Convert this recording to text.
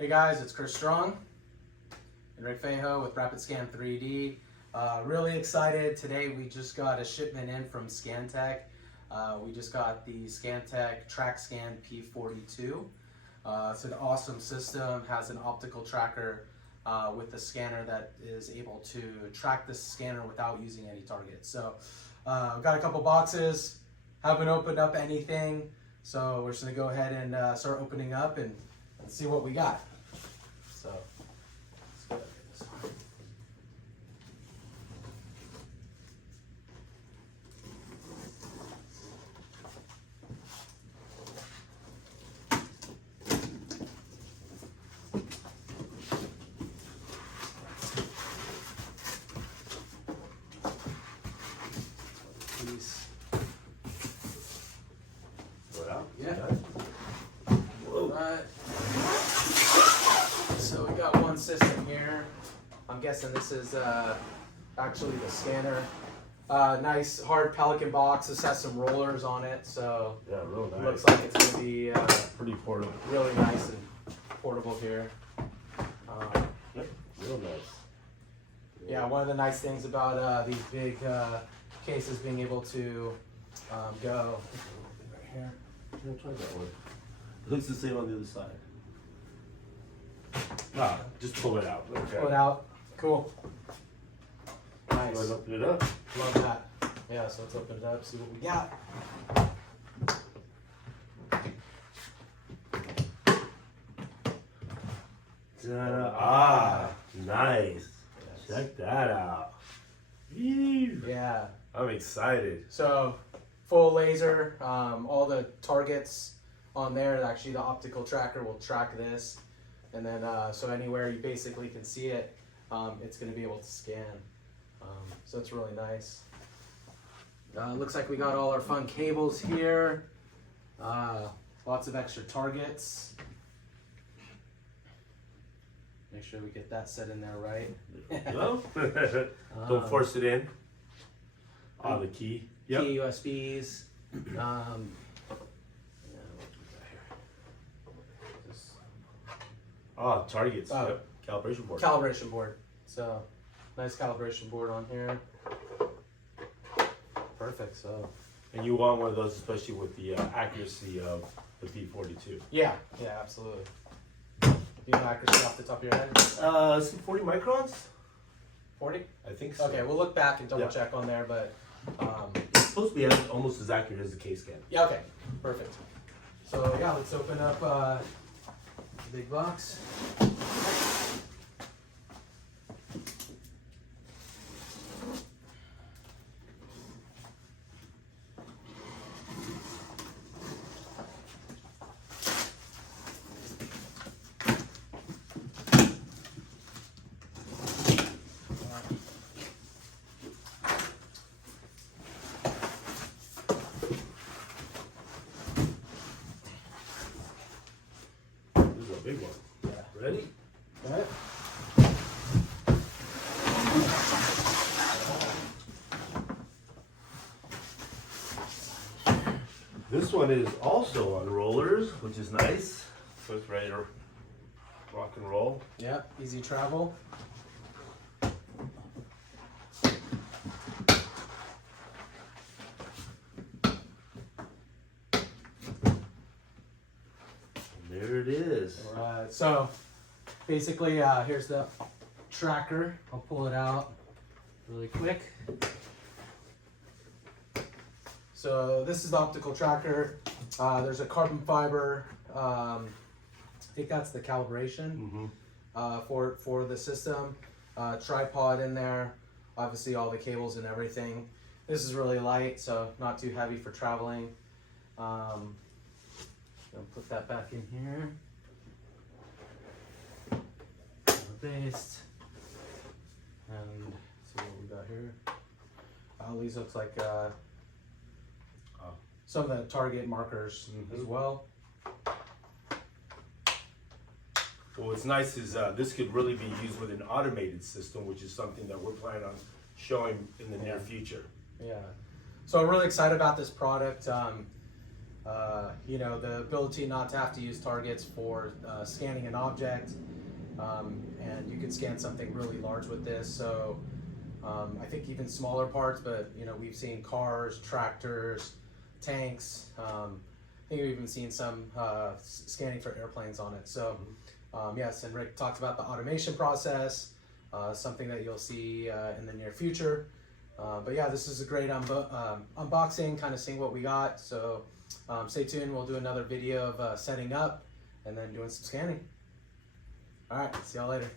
Hey guys, it's Chris Strong and Rick Fejo with Rapid Scan 3D. Really excited. Today we just got a shipment in from Scantech. We just got the Scantech Trackscan P42. It's an awesome system, has an optical tracker with the scanner that is able to track the scanner without using any targets. So I've got a couple boxes, haven't opened up anything, so we're just gonna go ahead and start opening up and see what we got. So let's go ahead and get this one. Please. Yeah. Whoa. So we got one system here. I'm guessing this is actually the scanner. Nice hard Pelican box. This has some rollers on it, so yeah, real nice. Looks like it's gonna be pretty portable. Really nice and portable here. Yep, real nice. Yeah, one of the nice things about these big cases being able to go right here. Yeah, try that one. It looks the same on the other side. Ah, just pull it out. Okay. Pull it out. Cool. Nice. Go ahead and open it up. Love that. Yeah, so let's open it up, see what we got. Ah, nice. Yes. Check that out. Yeah. I'm excited. So, full laser, all the targets on there, actually the optical tracker will track this. And then, so anywhere you basically can see it, it's going to be able to scan. So it's really nice. Looks like we got all our fun cables here. Lots of extra targets. Make sure we get that set in there right. No? Don't force it in. The key. Yep. Key USBs. Targets. Yep. Calibration board. Calibration board. So, nice calibration board on here. Perfect. So. And you want one of those, especially with the accuracy of the P42. Yeah. Yeah. Absolutely. Do you know accuracy off the top of your head? 40 microns. 40? I think so. Okay, we'll look back and double check on there, but it's supposed to be almost as accurate as the case scan. yeah. Okay. Perfect. So yeah, let's open up the big box. Big one. Yeah. Ready? All right. This one is also on rollers, which is nice. So it's ready to rock and roll. Yeah, easy travel. There it is. Alright, so basically here's the tracker. I'll pull it out really quick. So this is the optical tracker. There's a carbon fiber, I think that's the calibration for the system. Tripod in there, obviously all the cables and everything. This is really light, so not too heavy for traveling. Gonna put that back in here. Based. And see what we got here. These looks like some of the target markers as well. Well, what's nice is this could really be used with an automated system, which is something that we're planning on showing in the near future. Yeah. So I'm really excited about this product. You know, the ability not to have to use targets for scanning an object, and you can scan something really large with this. So I think even smaller parts, but you know, we've seen cars, tractors, tanks. I think we've even seen some scanning for airplanes on it. So yes, and Rick talked about the automation process, something that you'll see in the near future. But yeah, this is a great unboxing, kind of seeing what we got. So stay tuned. We'll do another video of setting up and then doing some scanning. All right, see y'all later.